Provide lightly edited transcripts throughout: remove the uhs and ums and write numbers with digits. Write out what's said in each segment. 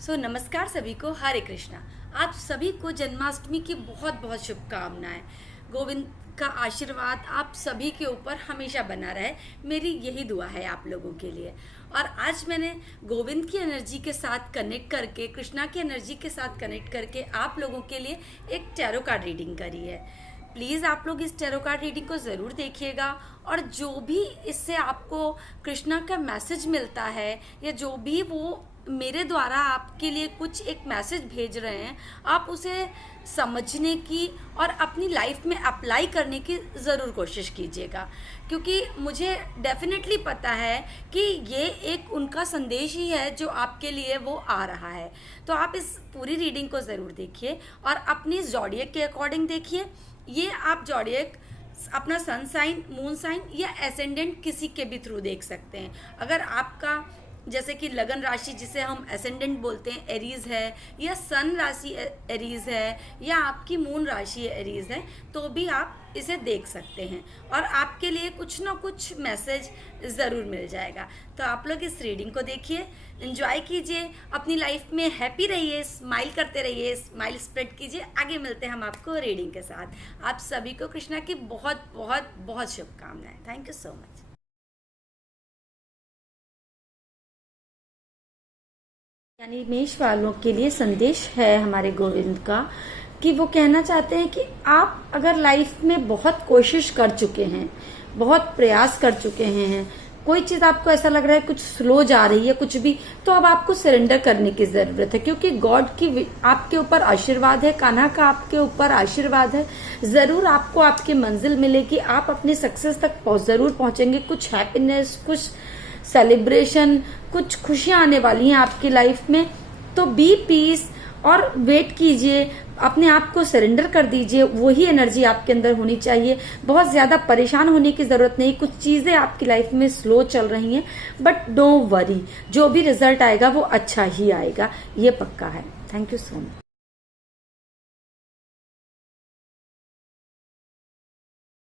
नमस्कार सभी को, हरे कृष्णा। आप सभी को जन्माष्टमी की बहुत बहुत शुभकामनाएं। गोविंद का आशीर्वाद आप सभी के ऊपर हमेशा बना रहे, मेरी यही दुआ है आप लोगों के लिए। और आज मैंने गोविंद की एनर्जी के साथ कनेक्ट करके, कृष्णा की एनर्जी के साथ कनेक्ट करके आप लोगों के लिए एक टैरो कार्ड रीडिंग करी है। प्लीज़ आप लोग इस टैरो कार्ड रीडिंग को ज़रूर देखिएगा, और जो भी इससे आपको कृष्णा का मैसेज मिलता है या जो भी वो मेरे द्वारा आपके लिए कुछ एक मैसेज भेज रहे हैं, आप उसे समझने की और अपनी लाइफ में अप्लाई करने की ज़रूर कोशिश कीजिएगा, क्योंकि मुझे डेफिनेटली पता है कि ये एक उनका संदेश ही है जो आपके लिए वो आ रहा है। तो आप इस पूरी रीडिंग को ज़रूर देखिए और अपनी ज़ोडिएक के अकॉर्डिंग देखिए। ये आप ज़ोडिएक अपना सन साइन, मून साइन या एसेंडेंट किसी के भी थ्रू देख सकते हैं। अगर आपका जैसे कि लगन राशि जिसे हम एसेंडेंट बोलते हैं एरीज है, या सन राशि एरीज है, या आपकी मून राशि एरीज है, तो भी आप इसे देख सकते हैं और आपके लिए कुछ ना कुछ मैसेज ज़रूर मिल जाएगा। तो आप लोग इस रीडिंग को देखिए, एंजॉय कीजिए, अपनी लाइफ में हैप्पी रहिए, स्माइल करते रहिए, स्माइल स्प्रेड कीजिए। आगे मिलते हैं हम आपको रीडिंग के साथ। आप सभी को कृष्णा की बहुत बहुत बहुत शुभकामनाएं। Thank you so much. यानी मेष वालों के लिए संदेश है हमारे गोविंद का कि वो कहना चाहते हैं कि आप अगर लाइफ में बहुत कोशिश कर चुके हैं, बहुत प्रयास कर चुके हैं, कोई चीज आपको ऐसा लग रहा है कुछ स्लो जा रही है कुछ भी, तो अब आपको सरेंडर करने की जरूरत है, क्योंकि गॉड की आपके ऊपर आशीर्वाद है, कान्हा का आपके ऊपर आशीर्वाद है। जरूर आपको आपकी मंजिल मिलेगी, आप अपनी सक्सेस तक जरूर पहुंचेंगे। कुछ हैप्पीनेस, कुछ सेलिब्रेशन, कुछ खुशियां आने वाली हैं आपकी लाइफ में। तो बी पीस और वेट कीजिए, अपने आप को सरेंडर कर दीजिए, वही एनर्जी आपके अंदर होनी चाहिए। बहुत ज्यादा परेशान होने की जरूरत नहीं। कुछ चीजें आपकी लाइफ में स्लो चल रही हैं, बट डोंट वरी, जो भी रिजल्ट आएगा वो अच्छा ही आएगा, ये पक्का है। Thank you so much.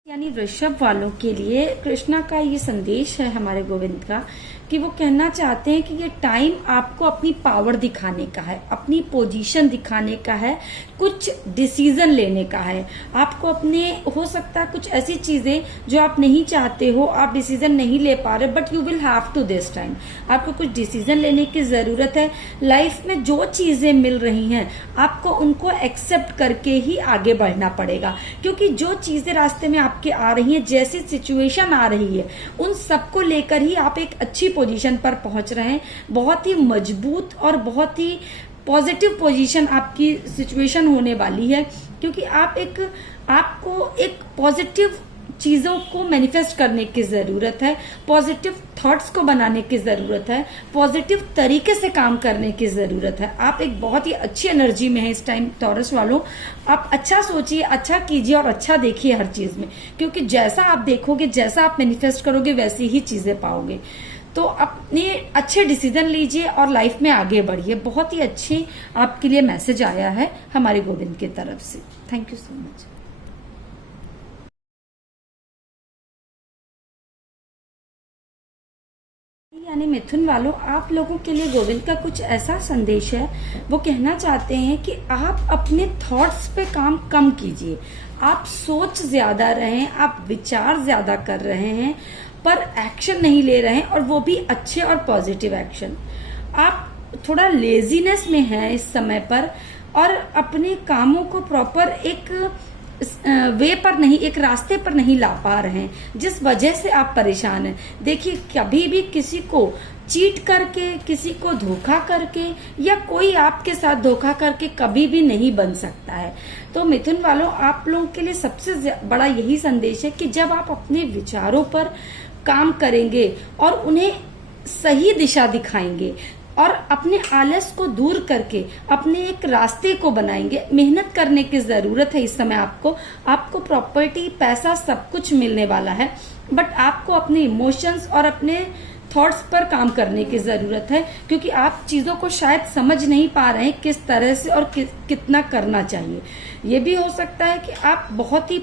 यानी वृषभ वालों के लिए कृष्णा का ये संदेश है हमारे गोविंद का कि वो कहना चाहते हैं कि ये टाइम आपको अपनी पावर दिखाने का है, अपनी पोजीशन दिखाने का है, कुछ डिसीजन लेने का है। आपको अपने, हो सकता है कुछ ऐसी चीजें जो आप नहीं चाहते हो, आप डिसीजन नहीं ले पा रहे, but you will have to this time. आपको कुछ डिसीजन लेने की जरूरत है। लाइफ में जो चीजें मिल रही हैं आपको उनको एक्सेप्ट करके ही आगे बढ़ना पड़ेगा, क्योंकि जो चीजें रास्ते में आपके आ रही हैं, जैसी सिचुएशन आ रही है, उन सबको लेकर ही आप एक अच्छी पोजीशन पर पहुंच रहे हैं। बहुत ही मजबूत और बहुत ही पॉजिटिव पोजीशन आपकी सिचुएशन होने वाली है, क्योंकि आपको एक पॉजिटिव चीजों को मैनिफेस्ट करने की जरूरत है, पॉजिटिव थॉट्स को बनाने की जरूरत है, पॉजिटिव तरीके से काम करने की जरूरत है। आप एक बहुत ही अच्छी एनर्जी में है इस टाइम टॉरस वालों। आप अच्छा सोचिए, अच्छा कीजिए और अच्छा देखिए हर चीज में, क्योंकि जैसा आप देखोगे, जैसा आप मैनिफेस्ट करोगे, वैसी ही चीजें पाओगे। तो अपने अच्छे डिसीजन लीजिए और लाइफ में आगे बढ़िए। बहुत ही अच्छी आपके लिए मैसेज आया है हमारे गोविंद की तरफ से। Thank you so much. यानी मिथुन वालों, आप लोगों के लिए गोविंद का कुछ ऐसा संदेश है। वो कहना चाहते हैं कि आप अपने थॉट्स पे काम कम कीजिए। आप सोच ज्यादा रहे हैं, आप विचार ज्यादा कर रहे हैं, पर एक्शन नहीं ले रहे हैं, और वो भी अच्छे और पॉजिटिव एक्शन। आप थोड़ा लेजीनेस में हैं इस समय पर, और अपने कामों को प्रॉपर एक वे पर नहीं, एक रास्ते पर नहीं ला पा रहे हैं, जिस वजह से आप परेशान हैं। देखिए, कभी भी किसी को चीट करके, किसी को धोखा करके, या कोई आपके साथ धोखा करके कभी भी नहीं बन सकता है। तो मिथुन वालों, आप लोगों के लिए सबसे बड़ा यही संदेश है कि जब आप अपने विचारों पर काम करेंगे और उन्हें सही दिशा दिखाएंगे और अपने आलस को दूर करके अपने एक रास्ते को बनाएंगे, मेहनत करने की जरूरत है इस समय। आपको प्रॉपर्टी, पैसा सब कुछ मिलने वाला है, बट आपको अपने इमोशंस और अपने थॉट्स पर काम करने की जरूरत है, क्योंकि आप चीजों को शायद समझ नहीं पा रहे हैं किस तरह से और कितना करना चाहिए। ये भी हो सकता है कि आप बहुत ही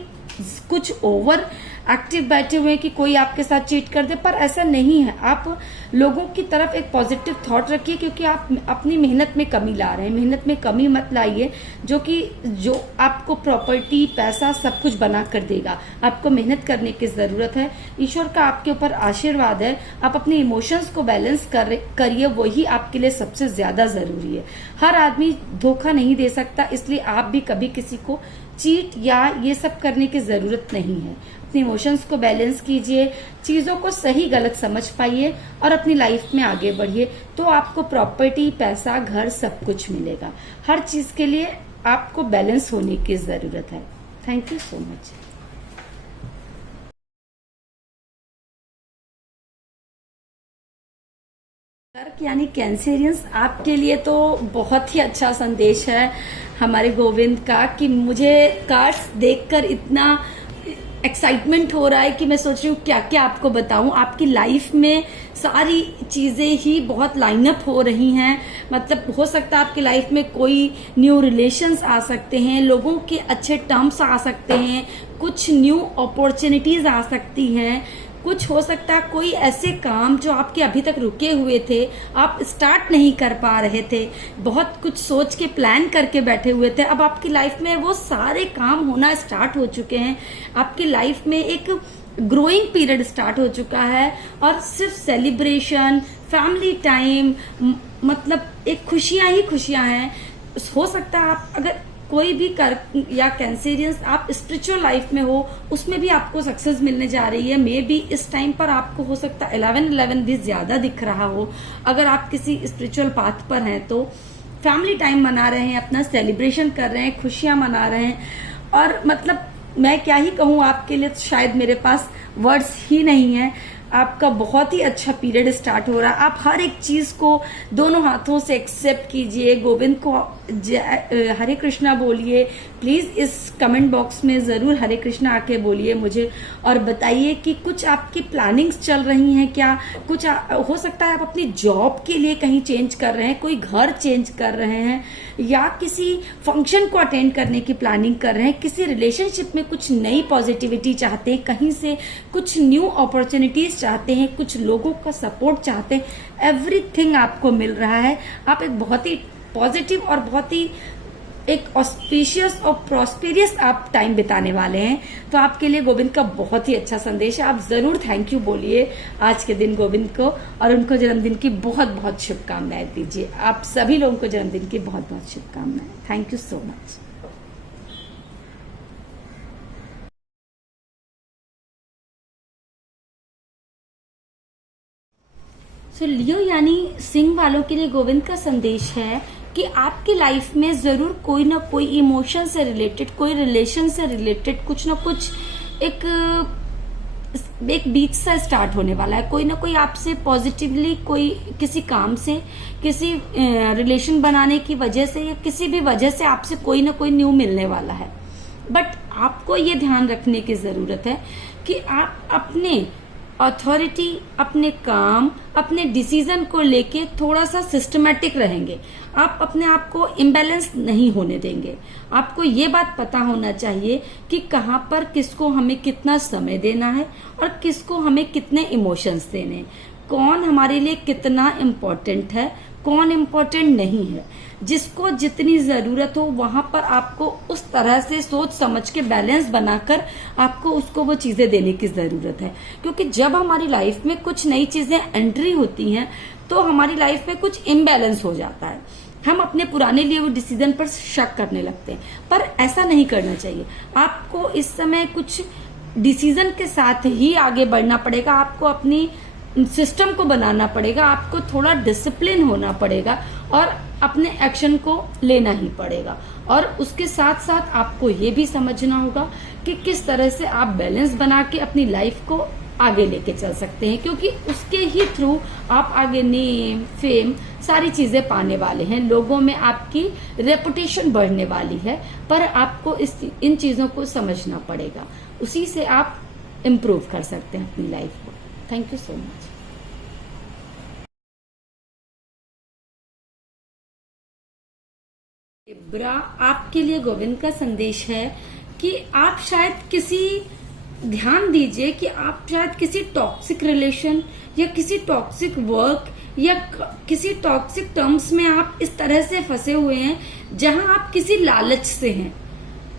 कुछ ओवर एक्टिव बैठे हुए हैं कि कोई आपके साथ चीट कर दे, पर ऐसा नहीं है। आप लोगों की तरफ एक पॉजिटिव थॉट रखिए, क्योंकि आप अपनी मेहनत में कमी ला रहे हैं। मेहनत में कमी मत लाइए, जो आपको प्रॉपर्टी, पैसा सब कुछ बना कर देगा। आपको मेहनत करने की जरूरत है। ईश्वर का आपके ऊपर आशीर्वाद है। आप अपने इमोशंस को बैलेंस करिए, वही आपके लिए सबसे ज्यादा जरूरी है। हर आदमी धोखा नहीं दे सकता, इसलिए आप भी कभी किसी को चीट या ये सब करने की जरूरत नहीं है। अपने इमोशंस को बैलेंस कीजिए, चीजों को सही गलत समझ पाइए और अपनी लाइफ में आगे बढ़िए, तो आपको प्रॉपर्टी, पैसा, घर सब कुछ मिलेगा। हर चीज के लिए आपको बैलेंस होने की जरूरत है। Thank you so much. कर्क यानी कैंसेरियंस, आपके लिए तो बहुत ही अच्छा संदेश है हमारे गोविंद का, कि मुझे कार्ड्स देखकर इतना एक्साइटमेंट हो रहा है कि मैं सोच रही हूँ क्या क्या आपको बताऊं। आपकी लाइफ में सारी चीजें ही बहुत लाइनअप हो रही हैं। मतलब हो सकता है आपकी लाइफ में कोई न्यू रिलेशंस आ सकते हैं, लोगों के अच्छे टर्म्स आ सकते हैं, कुछ न्यू अपॉर्चुनिटीज आ सकती हैं, कुछ हो सकता है कोई ऐसे काम जो आपके अभी तक रुके हुए थे, आप स्टार्ट नहीं कर पा रहे थे, बहुत कुछ सोच के प्लान करके बैठे हुए थे, अब आपकी लाइफ में वो सारे काम होना स्टार्ट हो चुके हैं। आपकी लाइफ में एक ग्रोइंग पीरियड स्टार्ट हो चुका है और सिर्फ सेलिब्रेशन, फैमिली टाइम, मतलब एक खुशियां ही खुशियां हैं। हो सकता है आप अगर कोई भी कर्क या कैंसेरियंस आप स्पिरिचुअल लाइफ में हो, उसमें भी आपको सक्सेस मिलने जा रही है। मे बी इस टाइम पर आपको हो सकता है 11-11 भी ज्यादा दिख रहा हो। अगर आप किसी स्पिरिचुअल पाथ पर हैं तो फैमिली टाइम मना रहे हैं, अपना सेलिब्रेशन कर रहे हैं, खुशियां मना रहे हैं। और मतलब मैं क्या ही कहूँ आपके लिए, तो शायद मेरे पास वर्ड्स ही नहीं है। आपका बहुत ही अच्छा पीरियड स्टार्ट हो रहा है। आप हर एक चीज को दोनों हाथों से एक्सेप्ट कीजिए। गोविंद को हरे कृष्णा बोलिए। प्लीज इस कमेंट बॉक्स में जरूर हरे कृष्णा आके बोलिए मुझे और बताइए कि कुछ आपकी प्लानिंग्स चल रही हैं क्या। कुछ हो सकता है आप अपनी जॉब के लिए कहीं चेंज कर रहे हैं, कोई घर चेंज कर रहे हैं, या किसी फंक्शन को अटेंड करने की प्लानिंग कर रहे हैं, किसी रिलेशनशिप में कुछ नई पॉजिटिविटी चाहते हैं, कहीं से कुछ न्यू अपॉर्चुनिटीज चाहते हैं, कुछ लोगों का सपोर्ट चाहते हैं। एवरीथिंग आपको मिल रहा है। आप एक बहुत ही पॉजिटिव और बहुत ही एक ऑस्पिशियस और प्रॉस्पेरियस आप टाइम बिताने वाले हैं। तो आपके लिए गोविंद का बहुत ही अच्छा संदेश है। आप जरूर थैंक यू बोलिए आज के दिन गोविंद को और उनको जन्मदिन की बहुत बहुत शुभकामनाएं दीजिए। आप सभी लोगों को जन्मदिन की बहुत बहुत शुभकामनाएं। Thank you so much. So Leo यानी सिंह वालों के लिए गोविंद का संदेश है कि आपकी लाइफ में जरूर कोई ना कोई इमोशन से रिलेटेड, कोई रिलेशन से रिलेटेड कुछ ना कुछ एक बीच सा स्टार्ट होने वाला है। कोई ना कोई आपसे पॉजिटिवली, कोई किसी काम से, किसी रिलेशन बनाने की वजह से या किसी भी वजह से आपसे कोई ना कोई न्यू मिलने वाला है। बट आपको ये ध्यान रखने की जरूरत है कि आप अपने अथॉरिटी, अपने काम, अपने डिसीजन को लेके थोड़ा सा सिस्टमेटिक रहेंगे। आप अपने आप को इम्बैलेंस नहीं होने देंगे। आपको ये बात पता होना चाहिए कि कहाँ पर किसको हमें कितना समय देना है और किसको हमें कितने इमोशंस देने हैं, कौन हमारे लिए कितना इम्पोर्टेंट है, कौन इम्पोर्टेंट नहीं है। जिसको जितनी जरूरत हो वहां पर आपको उस तरह से सोच समझ के बैलेंस बनाकर आपको उसको वो चीजें देने की जरूरत है। क्योंकि जब हमारी लाइफ में कुछ नई चीजें एंट्री होती हैं तो हमारी लाइफ में कुछ इम्बैलेंस हो जाता है। हम अपने पुराने लिए वो डिसीजन पर शक करने लगते हैं, पर ऐसा नहीं करना चाहिए। आपको इस समय कुछ डिसीजन के साथ ही आगे बढ़ना पड़ेगा। आपको अपनी सिस्टम को बनाना पड़ेगा, आपको थोड़ा डिसिप्लिन होना पड़ेगा और अपने एक्शन को लेना ही पड़ेगा। और उसके साथ साथ आपको ये भी समझना होगा कि किस तरह से आप बैलेंस बना के अपनी लाइफ को आगे लेके चल सकते हैं, क्योंकि उसके ही थ्रू आप आगे नेम, फेम, सारी चीजें पाने वाले हैं। लोगों में आपकी रेपुटेशन बढ़ने वाली है, पर आपको इन चीजों को समझना पड़ेगा। उसी से आप इम्प्रूव कर सकते हैं अपनी लाइफ को। Thank you so much. Libra, आपके लिए गोविंद का संदेश है कि आप शायद किसी ध्यान दीजिए कि आप शायद किसी टॉक्सिक रिलेशन या किसी टॉक्सिक वर्क या किसी टॉक्सिक टर्म्स में आप इस तरह से फंसे हुए हैं जहां आप किसी लालच से हैं,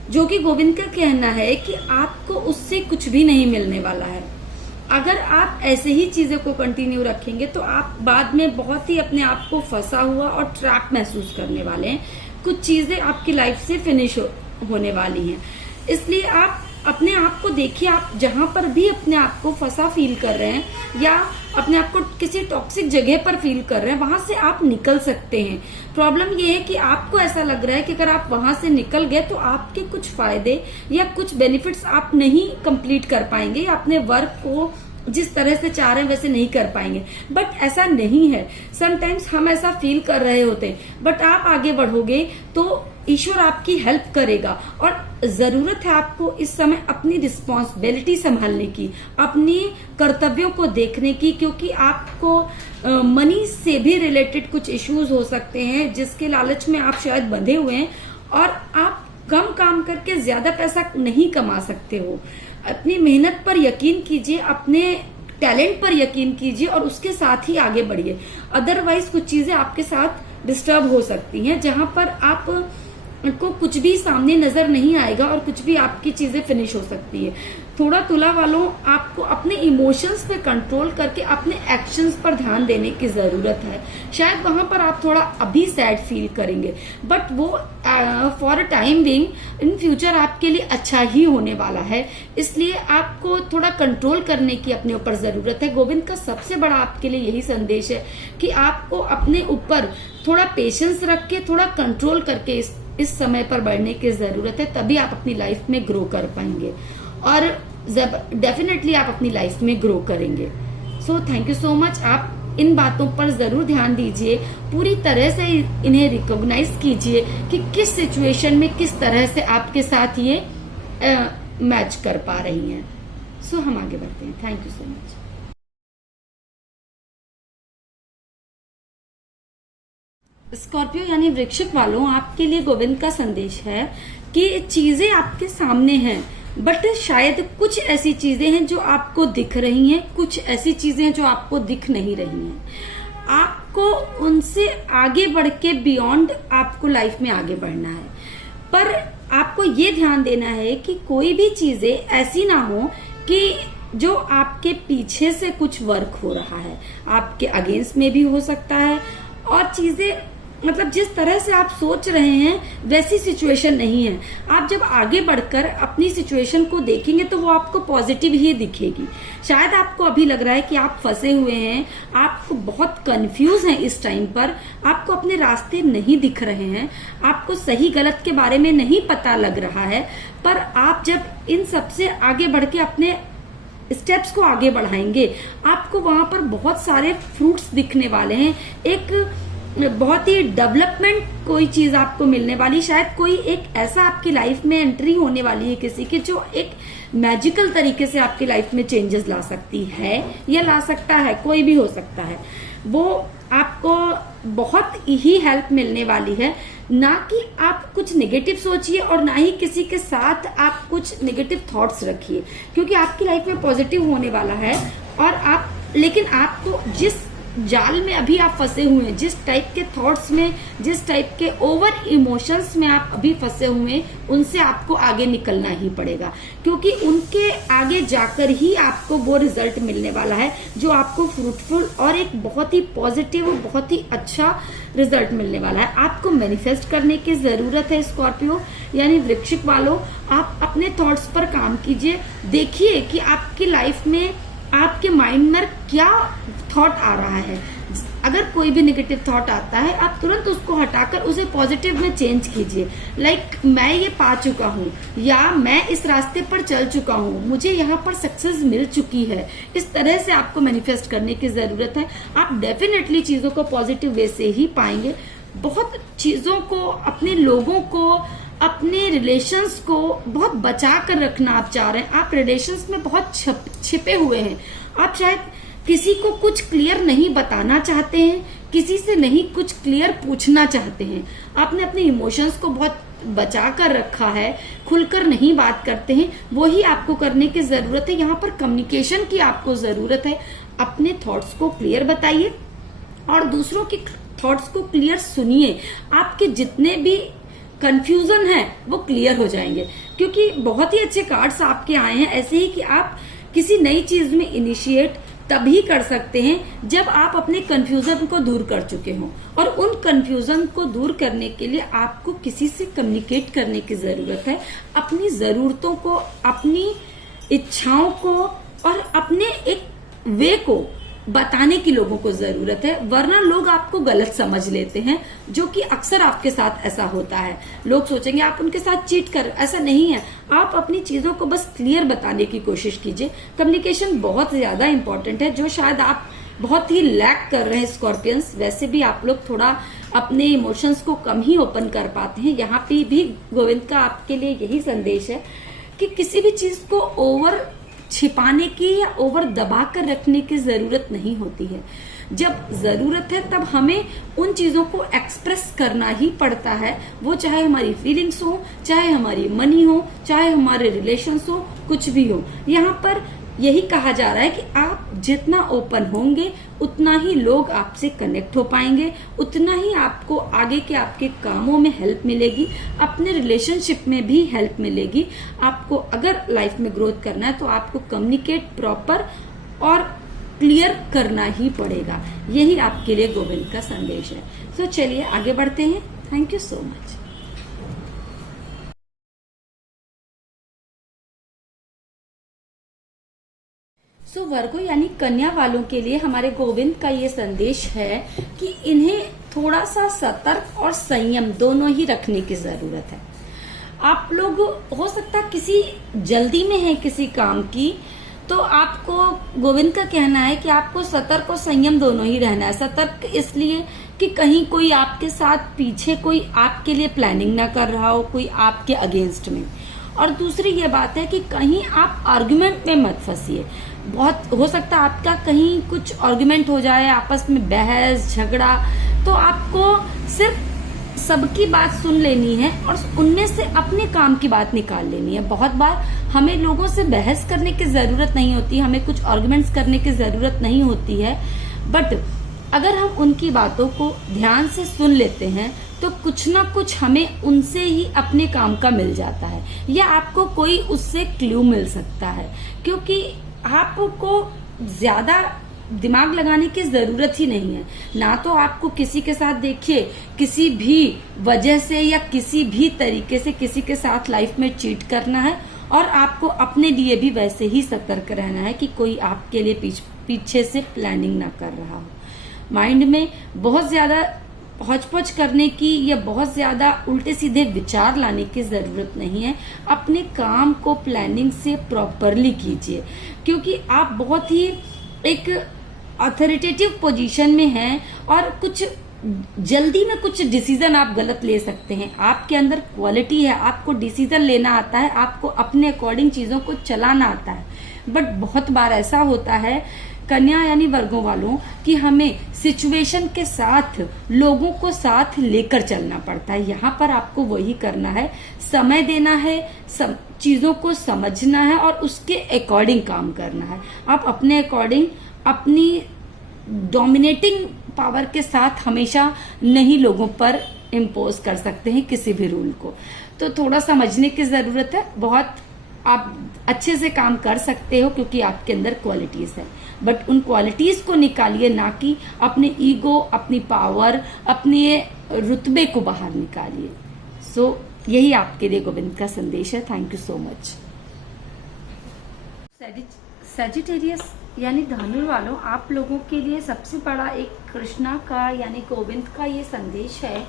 जो कि गोविंद का कहना है कि आपको उससे कुछ भी नहीं मिलने वाला है। अगर आप ऐसे ही चीजों को कंटिन्यू रखेंगे तो आप बाद में बहुत ही अपने आप को फंसा हुआ और ट्रैप महसूस करने वाले हैं। कुछ चीजें आपकी लाइफ से फिनिश होने वाली हैं। इसलिए आप अपने आप को देखिए, आप जहां पर भी अपने आप को फंसा फील कर रहे हैं या अपने आप को किसी टॉक्सिक जगह पर फील कर रहे हैं, वहां से आप निकल सकते हैं। प्रॉब्लम ये है कि आपको ऐसा लग रहा है कि अगर आप वहां से निकल गए तो आपके कुछ फायदे या कुछ बेनिफिट्स आप नहीं कंप्लीट कर पाएंगे या अपने वर्क को जिस तरह से चाह रहे हैं वैसे नहीं कर पाएंगे। बट ऐसा नहीं है। समटाइम्स हम ऐसा फील कर रहे होते हैं, बट आप आगे बढ़ोगे तो ईश्वर आपकी हेल्प करेगा। और जरूरत है आपको इस समय अपनी रिस्पॉन्सिबिलिटी संभालने की, अपनी कर्तव्यों को देखने की, क्योंकि आपको मनी से भी रिलेटेड कुछ इश्यूज हो सकते हैं जिसके लालच में आप शायद बंधे हुए हैं और आप कम काम करके ज्यादा पैसा नहीं कमा सकते हो। अपनी मेहनत पर यकीन कीजिए, अपने टैलेंट पर यकीन कीजिए और उसके साथ ही आगे बढ़िए। अदरवाइज कुछ चीजें आपके साथ डिस्टर्ब हो सकती हैं जहां पर आप को कुछ भी सामने नजर नहीं आएगा और कुछ भी आपकी चीजें फिनिश हो सकती है। थोड़ा तुला वालों, आपको अपने इमोशंस पे कंट्रोल करके अपने एक्शंस पर ध्यान देने की जरूरत है। शायद वहां पर आप थोड़ा अभी सैड फील करेंगे, बट वो for a time being in future आपके लिए अच्छा ही होने वाला है। इसलिए आपको थोड़ा कंट्रोल करने की अपने ऊपर जरूरत है। गोविंद का सबसे बड़ा आपके लिए यही संदेश है कि आपको अपने ऊपर थोड़ा पेशेंस रख के, थोड़ा कंट्रोल करके इस समय पर बढ़ने की जरूरत है। तभी आप अपनी लाइफ में ग्रो कर पाएंगे और डेफिनेटली आप अपनी लाइफ में ग्रो करेंगे। So thank you so much. आप इन बातों पर जरूर ध्यान दीजिए, पूरी तरह से इन्हें रिकॉग्नाइज कीजिए कि किस सिचुएशन में किस तरह से आपके साथ ये मैच कर पा रही हैं। सो हम आगे बढ़ते हैं। Thank you so much. Scorpio यानी वृश्चिक वालों, आपके लिए गोविंद का संदेश है कि चीजें आपके सामने हैं, बट शायद कुछ ऐसी चीजें हैं जो आपको दिख रही हैं, कुछ ऐसी चीजें हैं जो आपको दिख नहीं रही हैं। आपको उनसे आगे बढ़ के बियॉन्ड आपको लाइफ में आगे बढ़ना है, पर आपको ये ध्यान देना है कि कोई भी चीजें ऐसी ना हो कि जो आपके पीछे से कुछ वर्क हो रहा है, आपके अगेंस्ट में भी हो सकता है और चीजें मतलब जिस तरह से आप सोच रहे हैं वैसी सिचुएशन नहीं है। आप जब आगे बढ़कर अपनी सिचुएशन को देखेंगे तो वो आपको पॉजिटिव ही दिखेगी। शायद आपको अभी लग रहा है कि आप फंसे हुए हैं, आपको बहुत कंफ्यूज हैं इस टाइम पर, आपको अपने रास्ते नहीं दिख रहे हैं, आपको सही गलत के बारे में नहीं पता लग रहा है, पर आप जब इन सबसे आगे बढ़ के अपने स्टेप्स को आगे बढ़ाएंगे आपको वहां पर बहुत सारे फ्रूट्स दिखने वाले हैं। एक बहुत ही डेवलपमेंट कोई चीज आपको मिलने वाली, शायद कोई एक ऐसा आपकी लाइफ में एंट्री होने वाली है किसी की जो एक मैजिकल तरीके से आपकी लाइफ में चेंजेस ला सकती है या ला सकता है, कोई भी हो सकता है। वो आपको बहुत ही हेल्प मिलने वाली है। ना कि आप कुछ नेगेटिव सोचिए और ना ही किसी के साथ आप कुछ नेगेटिव थॉट्स रखिए, क्योंकि आपकी लाइफ में पॉजिटिव होने वाला है। और आप लेकिन आपको जिस जाल में अभी आप फंसे हुए हैं, जिस टाइप के थॉट्स में, जिस टाइप के ओवर इमोशंस में आप अभी फंसे हुए हैं, उनसे आपको आगे निकलना ही पड़ेगा, क्योंकि उनके आगे जाकर ही आपको वो रिजल्ट मिलने वाला है जो आपको फ्रूटफुल और एक बहुत ही पॉजिटिव, बहुत ही अच्छा रिजल्ट मिलने वाला है। आपको मैनिफेस्ट करने की जरूरत है स्कॉर्पियो यानी वृश्चिक वालों। आप अपने थॉट्स पर काम कीजिए, देखिए कि आपकी लाइफ में आपके माइंड में क्या थॉट आ रहा है। अगर कोई भी नेगेटिव थॉट आता है आप तुरंत उसको हटाकर उसे पॉजिटिव में चेंज कीजिए। लाइक मैं ये पा चुका हूँ या मैं इस रास्ते पर चल चुका हूँ, मुझे यहाँ पर सक्सेस मिल चुकी है। इस तरह से आपको मैनिफेस्ट करने की जरूरत है। आप डेफिनेटली चीजों को पॉजिटिव वे से ही पाएंगे। बहुत चीजों को, अपने लोगों को, अपने रिलेशंस को बहुत बचा कर रखना आप चाह रहे हैं। आप रिलेशंस में बहुत छिपे हुए हैं। आप शायद किसी को कुछ क्लियर नहीं बताना चाहते हैं, किसी से नहीं कुछ क्लियर पूछना चाहते हैं। आपने अपने इमोशंस को बहुत बचा कर रखा है, खुलकर नहीं बात करते हैं, वही आपको करने की जरूरत है। यहाँ पर कम्युनिकेशन की आपको जरूरत है। अपने थॉट्स को क्लियर बताइए और दूसरों की थॉट्स को क्लियर सुनिए। आपके जितने भी कंफ्यूजन है वो क्लियर हो जाएंगे, क्योंकि बहुत ही अच्छे कार्ड्स आपके आए हैं ऐसे ही कि आप किसी नई चीज में इनिशिएट तभी कर सकते हैं जब आप अपने कंफ्यूजन को दूर कर चुके हों। और उन कंफ्यूजन को दूर करने के लिए आपको किसी से कम्युनिकेट करने की जरूरत है। अपनी जरूरतों को, अपनी इच्छाओं को और अपने एक वे को बताने की लोगों को जरूरत है, वरना लोग आपको गलत समझ लेते हैं, जो कि अक्सर आपके साथ ऐसा होता है। लोग सोचेंगे आप उनके साथ चीट कर, ऐसा नहीं है। आप अपनी चीजों को बस क्लियर बताने की कोशिश कीजिए। कम्युनिकेशन बहुत ज्यादा इंपॉर्टेंट है, जो शायद आप बहुत ही लैक कर रहे हैं स्कॉर्पियंस। वैसे भी आप लोग थोड़ा अपने इमोशंस को कम ही ओपन कर पाते हैं। यहाँ पे भी गोविंद का आपके लिए यही संदेश है कि किसी भी चीज को ओवर छिपाने की या ओवर दबा कर रखने की जरूरत नहीं होती है। जब जरूरत है तब हमें उन चीजों को एक्सप्रेस करना ही पड़ता है, वो चाहे हमारी फीलिंग्स हो, चाहे हमारी मनी हो, चाहे हमारे रिलेशंस हो, कुछ भी हो। यहाँ पर यही कहा जा रहा है कि आप जितना ओपन होंगे उतना ही लोग आपसे कनेक्ट हो पाएंगे, उतना ही आपको आगे के आपके कामों में हेल्प मिलेगी, अपने रिलेशनशिप में भी हेल्प मिलेगी। आपको अगर लाइफ में ग्रोथ करना है तो आपको कम्युनिकेट प्रॉपर और क्लियर करना ही पड़ेगा। यही आपके लिए गोविंद का संदेश है। तो चलिए आगे बढ़ते हैं। Thank you so much. So Virgo यानी कन्या वालों के लिए हमारे गोविंद का ये संदेश है कि इन्हें थोड़ा सा सतर्क और संयम दोनों ही रखने की जरूरत है। आप लोग हो सकता किसी जल्दी में है किसी काम की, तो आपको गोविंद का कहना है कि आपको सतर्क और संयम दोनों ही रहना है। सतर्क इसलिए कि कहीं कोई आपके साथ पीछे कोई आपके लिए प्लानिंग ना कर रहा हो, कोई आपके अगेंस्ट में। और दूसरी ये बात है कि कहीं आप आर्गुमेंट में मत फंसिए। बहुत हो सकता है आपका कहीं कुछ आर्गुमेंट हो जाए, आपस में बहस झगड़ा, तो आपको सिर्फ सबकी बात सुन लेनी है और उनमें से अपने काम की बात निकाल लेनी है। बहुत बार हमें लोगों से बहस करने की जरूरत नहीं होती, हमें कुछ आर्गुमेंट्स करने की जरूरत नहीं होती है, बट अगर हम उनकी बातों को ध्यान से सुन लेते हैं तो कुछ ना कुछ हमें उनसे ही अपने काम का मिल जाता है, या आपको कोई उससे क्लू मिल सकता है। क्योंकि आपको ज्यादा दिमाग लगाने की जरूरत ही नहीं है। ना तो आपको किसी के साथ देखिए किसी भी वजह से या किसी भी तरीके से किसी के साथ लाइफ में चीट करना है, और आपको अपने लिए भी वैसे ही सतर्क रहना है कि कोई आपके लिए पीछे से प्लानिंग ना कर रहा हो। माइंड में बहुत ज्यादा हौच-पौच करने की या बहुत ज्यादा उल्टे सीधे विचार लाने की जरूरत नहीं है। अपने काम को प्लानिंग से प्रॉपरली कीजिए, क्योंकि आप बहुत ही एक अथॉरिटेटिव पोजीशन में हैं और कुछ जल्दी में कुछ डिसीजन आप गलत ले सकते हैं। आपके अंदर क्वालिटी है, आपको डिसीजन लेना आता है, आपको अपने अकॉर्डिंग चीजों को चलाना आता है। बट बहुत बार ऐसा होता है कन्या यानी वर्गों वालों कि हमें सिचुएशन के साथ लोगों को साथ लेकर चलना पड़ता है। यहाँ पर आपको वही करना है, समय देना है, चीजों को समझना है और उसके अकॉर्डिंग काम करना है। आप अपने अकॉर्डिंग अपनी डोमिनेटिंग पावर के साथ हमेशा नहीं लोगों पर इम्पोज कर सकते हैं किसी भी रूल को। तो थोड़ा समझने की जरूरत है। बहुत आप अच्छे से काम कर सकते हो क्योंकि आपके अंदर क्वालिटीज है, बट उन क्वालिटीज को निकालिए, ना कि अपने ईगो, अपनी पावर, अपने रुतबे को बाहर निकालिए। सो यही आपके लिए गोविंद का संदेश है। Thank you so much. Sagittarius यानी धनु वालों, आप लोगों के लिए सबसे बड़ा एक कृष्णा का यानी गोविंद का ये संदेश है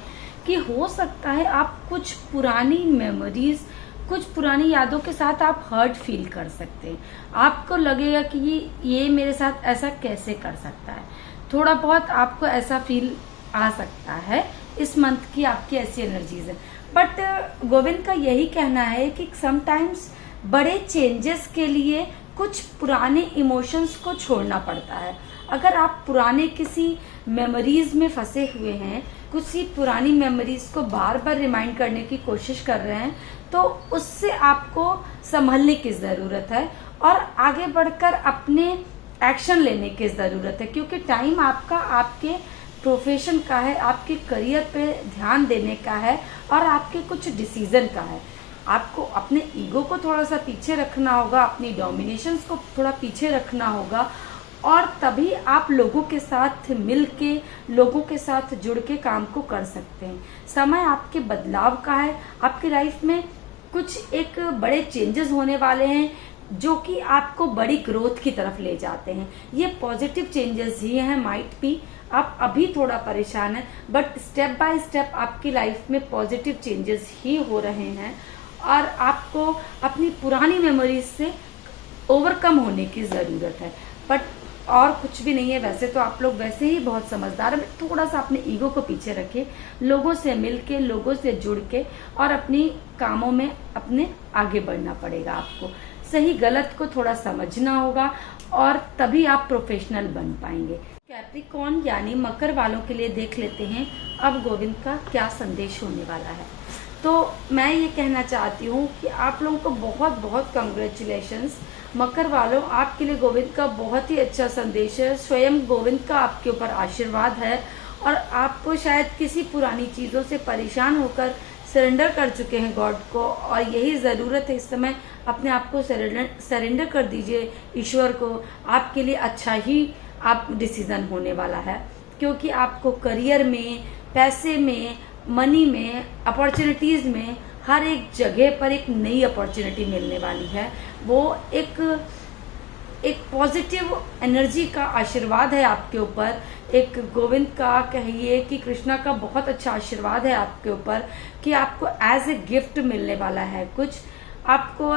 कि हो सकता है आप कुछ पुरानी मेमोरीज, कुछ पुरानी यादों के साथ आप हर्ट फील कर सकते हैं। आपको लगेगा कि ये मेरे साथ ऐसा कैसे कर सकता है। थोड़ा बहुत आपको ऐसा फील आ सकता है। इस मंथ की आपकी ऐसी एनर्जीज है। बट गोविंद का यही कहना है कि समटाइम्स बड़े चेंजेस के लिए कुछ पुराने इमोशंस को छोड़ना पड़ता है। अगर आप पुराने किसी मेमोरीज में फंसे हुए हैं कुछ सी पुरानी मेमोरीज को बार बार रिमाइंड करने की कोशिश कर रहे हैं, तो उससे आपको संभलने की ज़रूरत है और आगे बढ़कर अपने एक्शन लेने की ज़रूरत है, क्योंकि टाइम आपका आपके प्रोफेशन का है, आपके करियर पे ध्यान देने का है और आपके कुछ डिसीजन का है। आपको अपने ईगो को थोड़ा सा पीछे रखना होगा, अपनी डोमिनेशंस को थोड़ा पीछे रखना होगा, और तभी आप लोगों के साथ मिल के, लोगों के साथ जुड़ के काम को कर सकते हैं। समय आपके बदलाव का है, आपकी लाइफ में कुछ एक बड़े चेंजेस होने वाले हैं जो कि आपको बड़ी ग्रोथ की तरफ ले जाते हैं। ये पॉजिटिव चेंजेस ही हैं, माइट बी आप अभी थोड़ा परेशान हैं, बट स्टेप बाय स्टेप आपकी लाइफ में पॉजिटिव चेंजेस ही हो रहे हैं और आपको अपनी पुरानी मेमोरीज से ओवरकम होने की ज़रूरत है। बट और कुछ भी नहीं है। वैसे तो आप लोग वैसे ही बहुत समझदार हैं, थोड़ा सा अपने ईगो को पीछे रखिए, लोगों से मिल के, लोगों से जुड़ के और अपनी कामों में अपने आगे बढ़ना पड़ेगा। आपको सही गलत को थोड़ा समझना होगा और तभी आप प्रोफेशनल बन पाएंगे। कैप्रिकॉर्न यानी मकर वालों के लिए देख लेते हैं अब गोविंद का क्या संदेश होने वाला है। तो मैं ये कहना चाहती हूँ कि आप लोगों को बहुत बहुत कंग्रेचुलेशंस। मकर वालों, आपके लिए गोविंद का बहुत ही अच्छा संदेश है। स्वयं गोविंद का आपके ऊपर आशीर्वाद है और आपको शायद किसी पुरानी चीज़ों से परेशान होकर सरेंडर कर चुके हैं गॉड को, और यही ज़रूरत है इस समय। अपने आप को सरेंडर कर दीजिए ईश्वर को। आपके लिए अच्छा ही आप डिसीज़न होने वाला है, क्योंकि आपको करियर में, पैसे में, मनी में, अपॉर्चुनिटीज़ में हर एक जगह पर एक नई अपॉर्चुनिटी मिलने वाली है। वो एक पॉजिटिव एनर्जी का आशीर्वाद है आपके ऊपर। एक गोविंद का कहिए कि कृष्णा का बहुत अच्छा आशीर्वाद है आपके ऊपर कि आपको एज ए गिफ्ट मिलने वाला है कुछ। आपको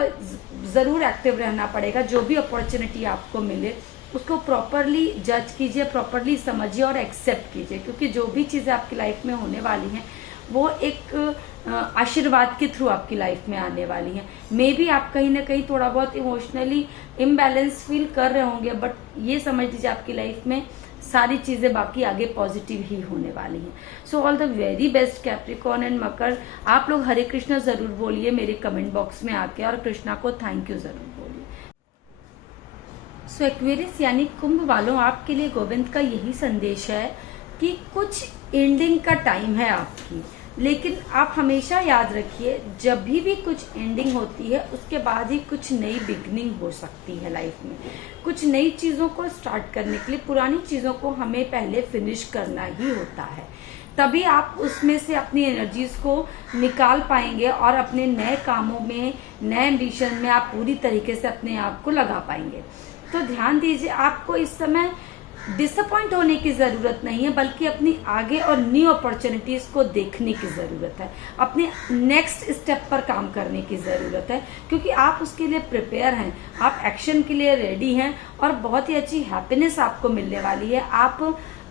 ज़रूर एक्टिव रहना पड़ेगा। जो भी अपॉर्चुनिटी आपको मिले उसको प्रॉपरली जज कीजिए, प्रॉपरली समझिए और एक्सेप्ट कीजिए, क्योंकि जो भी चीज़ें आपकी लाइफ में होने वाली हैं वो एक आशीर्वाद के थ्रू आपकी लाइफ में आने वाली हैं। मे बी आप कहीं ना कहीं थोड़ा बहुत इमोशनली इम्बैलेंस फील कर रहे होंगे, बट ये समझ लीजिए आपकी लाइफ में सारी चीज़ें बाकी आगे पॉजिटिव ही होने वाली हैं। So all the very best Capricorn and मकर। आप लोग हरे कृष्णा ज़रूर बोलिए मेरे कमेंट बॉक्स में आके, और कृष्णा को थैंक यू ज़रूर बोलिए। सो एक्वेरियस यानी कुंभ वालों, आपके लिए गोविंद का यही संदेश है कि कुछ एंडिंग का टाइम है आपकी, लेकिन आप हमेशा याद रखिए जब भी कुछ एंडिंग होती है उसके बाद ही कुछ नई बिगनिंग हो सकती है लाइफ में। कुछ नई चीज़ों को स्टार्ट करने के लिए पुरानी चीज़ों को हमें पहले फिनिश करना ही होता है, तभी आप उसमें से अपनी एनर्जीज को निकाल पाएंगे और अपने नए कामों में, नए एम्बिशन में आप पूरी तरीके से अपने आप को लगा पाएंगे। तो ध्यान दीजिए, आपको इस समय डिसअपॉइंट होने की ज़रूरत नहीं है, बल्कि अपनी आगे और न्यू अपॉर्चुनिटीज़ को देखने की ज़रूरत है। अपने नेक्स्ट स्टेप पर काम करने की ज़रूरत है, क्योंकि आप उसके लिए प्रिपेयर हैं, आप एक्शन के लिए रेडी हैं और बहुत ही अच्छी हैप्पीनेस आपको मिलने वाली है। आप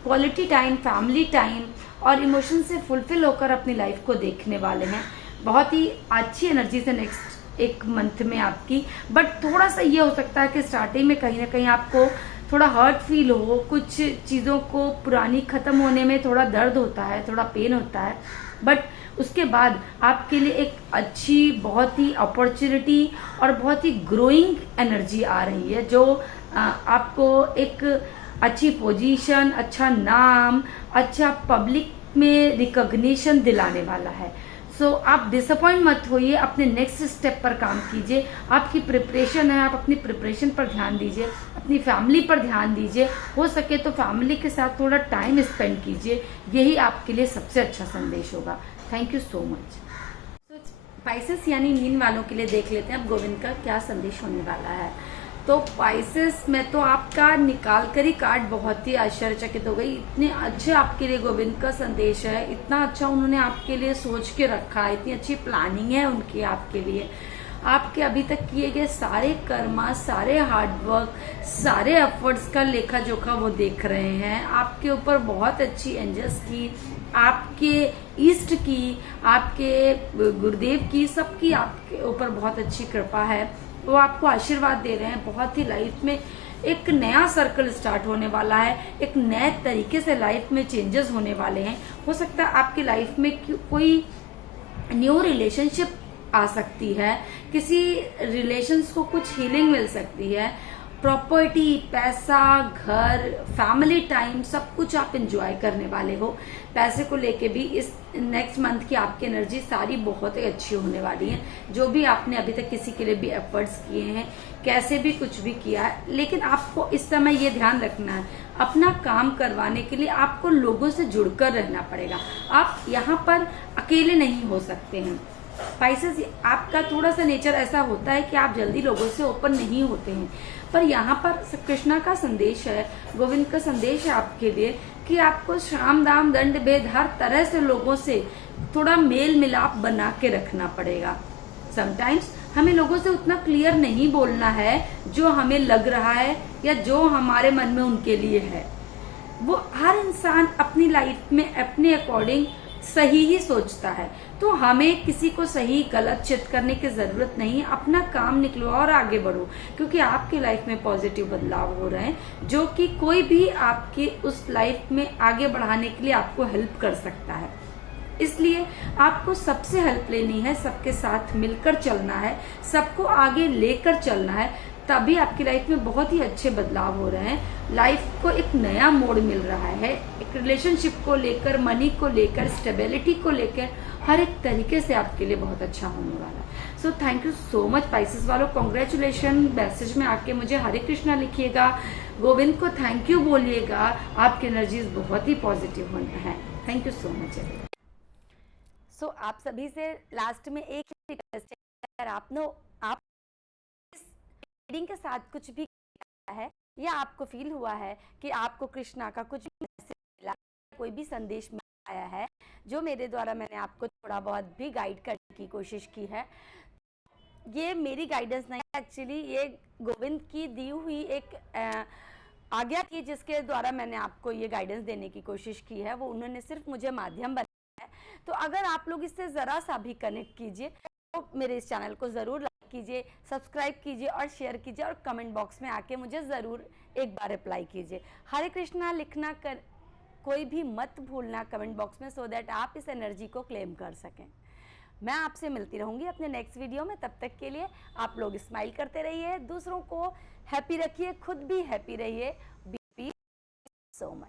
क्वालिटी टाइम, फैमिली टाइम और इमोशन से फुलफिल होकर अपनी लाइफ को देखने वाले हैं। बहुत ही अच्छी एनर्जी से नेक्स्ट एक मंथ में आपकी। बट थोड़ा सा ये हो सकता है कि स्टार्टिंग में कहीं ना कहीं आपको थोड़ा हर्ट फील हो, कुछ चीज़ों को पुरानी ख़त्म होने में थोड़ा दर्द होता है, थोड़ा पेन होता है, बट उसके बाद आपके लिए एक अच्छी, बहुत ही अपॉर्चुनिटी और बहुत ही ग्रोइंग एनर्जी आ रही है, जो आपको एक अच्छी पोजीशन, अच्छा नाम, अच्छा पब्लिक में रिकॉग्निशन दिलाने वाला है। सो आप डिसअपॉइंट मत होइए, अपने नेक्स्ट स्टेप पर काम कीजिए। आपकी प्रिपरेशन है, आप अपनी प्रिपरेशन पर ध्यान दीजिए, अपनी फैमिली पर ध्यान दीजिए। हो सके तो फैमिली के साथ थोड़ा टाइम स्पेंड कीजिए, यही आपके लिए सबसे अच्छा संदेश होगा। Thank you so much. तो स्पाइसेस यानी मीन वालों के लिए देख लेते हैं अब गोविंद का क्या संदेश होने वाला है। तो स्पाइसेस में तो आपका निकाल कर ही कार्ड बहुत ही आश्चर्यचकित हो गई। इतने अच्छे आपके लिए गोविंद का संदेश है, इतना अच्छा उन्होंने आपके लिए सोच के रखा है, इतनी अच्छी प्लानिंग है उनकी आपके लिए। आपके अभी तक किए गए सारे कर्मा, सारे हार्डवर्क, सारे एफर्ट्स का लेखा जोखा वो देख रहे हैं। आपके ऊपर बहुत अच्छी एंजल्स की, आपके ईस्ट की, आपके गुरुदेव की, सबकी आपके ऊपर बहुत अच्छी कृपा है। वो आपको आशीर्वाद दे रहे हैं, बहुत ही लाइफ में एक नया सर्कल स्टार्ट होने वाला है, एक नए तरीके से लाइफ में चेंजेस होने वाले हैं। हो सकता है आपकी लाइफ में कोई न्यू रिलेशनशिप आ सकती है, किसी रिलेशंस को कुछ हीलिंग मिल सकती है, प्रॉपर्टी, पैसा, घर, फैमिली टाइम, सब कुछ आप एंजॉय करने वाले हो। पैसे को लेके भी इस नेक्स्ट मंथ की आपकी एनर्जी सारी बहुत ही अच्छी होने वाली है। जो भी आपने अभी तक किसी के लिए भी एफर्ट्स किए हैं, कैसे भी कुछ भी किया है, लेकिन आपको इस समय ये ध्यान रखना है, अपना काम करवाने के लिए आपको लोगों से जुड़कर रहना पड़ेगा। आप यहाँ पर अकेले नहीं हो सकते हैं। स्पाइसेस, आपका थोड़ा सा नेचर ऐसा होता है कि आप जल्दी लोगों से ओपन नहीं होते हैं, पर यहाँ पर कृष्णा का संदेश है, गोविंद का संदेश है आपके लिए कि आपको शाम दाम दंड भेद हर तरह से लोगों से थोड़ा मेल मिलाप बना के रखना पड़ेगा। समटाइम्स हमें लोगों से उतना क्लियर नहीं बोलना है जो हमें लग रहा है या जो हमारे मन में उनके लिए है। वो हर इंसान अपनी लाइफ में अपने अकॉर्डिंग सही ही सोचता है, तो हमें किसी को सही गलत चित करने की जरूरत नहीं है। अपना काम निकलो और आगे बढ़ो, क्योंकि आपके लाइफ में पॉजिटिव बदलाव हो रहे हैं जो कि कोई भी आपकी उस लाइफ में आगे बढ़ाने के लिए आपको हेल्प कर सकता है। इसलिए आपको सबसे हेल्प लेनी है, सबके साथ मिलकर चलना है, सबको आगे लेकर चलना है, तभी आपकी लाइफ में बहुत ही अच्छे बदलाव हो रहे हैं। लाइफ को एक नया मोड़ मिल रहा है, एक रिलेशनशिप को लेकर, मनी को लेकर, स्टेबिलिटी को लेकर, हर एक तरीके से आपके लिए बहुत अच्छा होने वाला है। So thank you so much spices वालों, कॉन्ग्रेचुलेशन। मैसेज में आके मुझे हरे कृष्णा लिखिएगा, गोविंद को थैंक यू बोलिएगा, आपकी एनर्जीज बहुत ही पॉजिटिव होना है। Thank you so much. So आप सभी से लास्ट में एक रिक्वेस्ट है, आप रीडिंग के साथ कुछ भी किया है या आपको फील हुआ है कि आपको कृष्णा का कुछ भी मैसेज मिला, कोई भी संदेश में आया है जो मेरे द्वारा मैंने आपको थोड़ा बहुत भी गाइड करने की कोशिश की है, ये मेरी गाइडेंस नहीं है, एक्चुअली ये गोविंद की दी हुई एक आज्ञा थी जिसके द्वारा मैंने आपको ये गाइडेंस देने की कोशिश की है। वो उन्होंने सिर्फ मुझे माध्यम बनाया है। तो अगर आप लोग इससे ज़रा सा भी कनेक्ट कीजिए तो मेरे इस चैनल को ज़रूर कीजिए, सब्सक्राइब कीजिए और शेयर कीजिए, और कमेंट बॉक्स में आके मुझे ज़रूर एक बार रिप्लाई कीजिए। हरे कृष्णा लिखना कोई भी मत भूलना कमेंट बॉक्स में, सो दैट आप इस एनर्जी को क्लेम कर सकें। मैं आपसे मिलती रहूंगी अपने नेक्स्ट वीडियो में। तब तक के लिए आप लोग स्माइल करते रहिए, दूसरों को हैप्पी रखिए, खुद भी हैप्पी रहिए। Be so much.